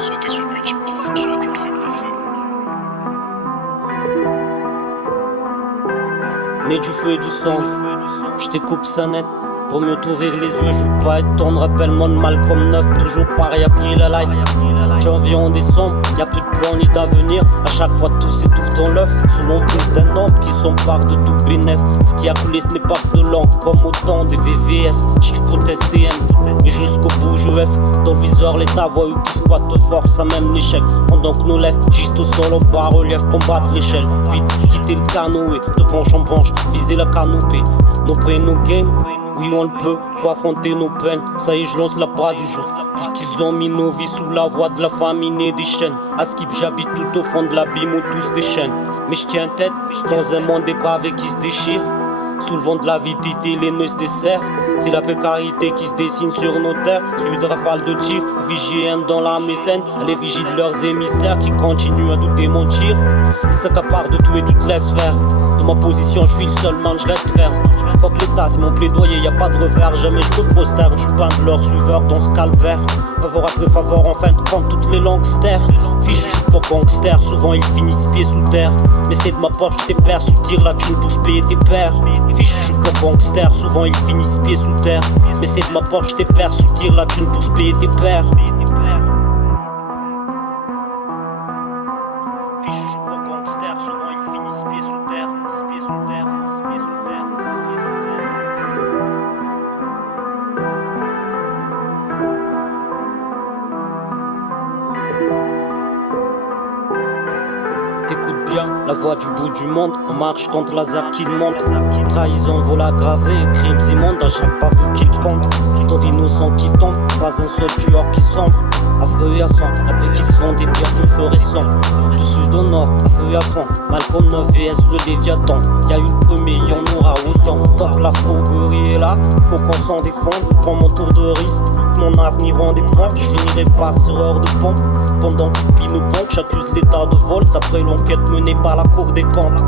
Soit t'es celui qui bouffe, soit tu te fais bouffer. Né du feu et du sang, je découpe ça net. Pour mieux t'ouvrir les yeux, je veux pas être ton rappelle-moi de Malcolm 9, toujours pareil, a pris la life. Janvier en décembre, y'a plus de plan ni d'avenir. À chaque fois tout s'étouffe dans l'œuf, sous l'emprise d'un homme qui s'empare de tout bénéf. Ce qui a coulé ce n'est pas de l'encre, comme autant des VVS. J'suis proteste TM, et jusqu'au bout je F. Dans le viseur l'état voyou qui squatte force à même l'échec. Pendant que nous lève, juste au sol au bas-relief, combattre l'échelle. Vite, quitter le canoë, de branche en branche, viser la canopée. Nos brains, nos games. Oui on le peut, faut affronter nos peines. Ça y est je lance la bras du jour. Puisqu'ils ont mis nos vies sous la voie de la famine et des chaînes. À Skip j'habite tout au fond de l'abîme où tous des chaînes. Mais je tiens tête dans un monde dépravé qui se déchire. Sous le vent de l'avidité les nœuds se desserrent. C'est la précarité qui se dessine sur nos terres. Suivi de rafales de tir, vigilants dans la mécène. À l'effigie de leurs émissaires qui continuent à nous démentir. Ils s'accaparent de tout et tout laissent faire. De ma position je suis le seul man, je reste ferme. Fuck l'état, c'est mon plaidoyer, y'a pas de revers. Jamais je me prosterne, je suis pas de leur suiveur dans ce calvaire. Faveur après faveur, en fin de compte, toutes les langues sterrent. Fiche, je suis pas gangster, souvent ils finissent pieds sous terre. Mais c'est de ma poche, tes pères, soutire la thune pour se payer tes pères. Fiche, je suis pas gangster, souvent ils finissent pieds sous terre. Mais c'est de ma poche, tes pères, soutire la thune pour se payer tes pères. Fiche, je suis pas gangster, souvent ils finissent pieds sous terre. Pieds sous terre, pieds sous terre, pieds sous terre. T'écoutes bien la voix du bout du monde. On marche contre l'hasard qui monte. Trahison, vol aggravé, crimes immondes à chaque bavure qu'il pente. Tant d'innocents qui tombent, pas un seul tueur qui sombre. À feu et à sang, la paix qu'ils se font des pierres, je me ferai sang. Du sud au nord, à feu et à fond. Malcolm 9 vs le Léviathan. Y'a eu le premier, y'en aura autant. Tant que la fourberie est là, faut qu'on s'en défende. Je prends mon tour de risque, mon avenir en dépend. Je finirai pas sur heure de pompe. Pendant que pile nous pompe, j'accuse l'état de vol. Après l'enquête menée par la cour des comptes.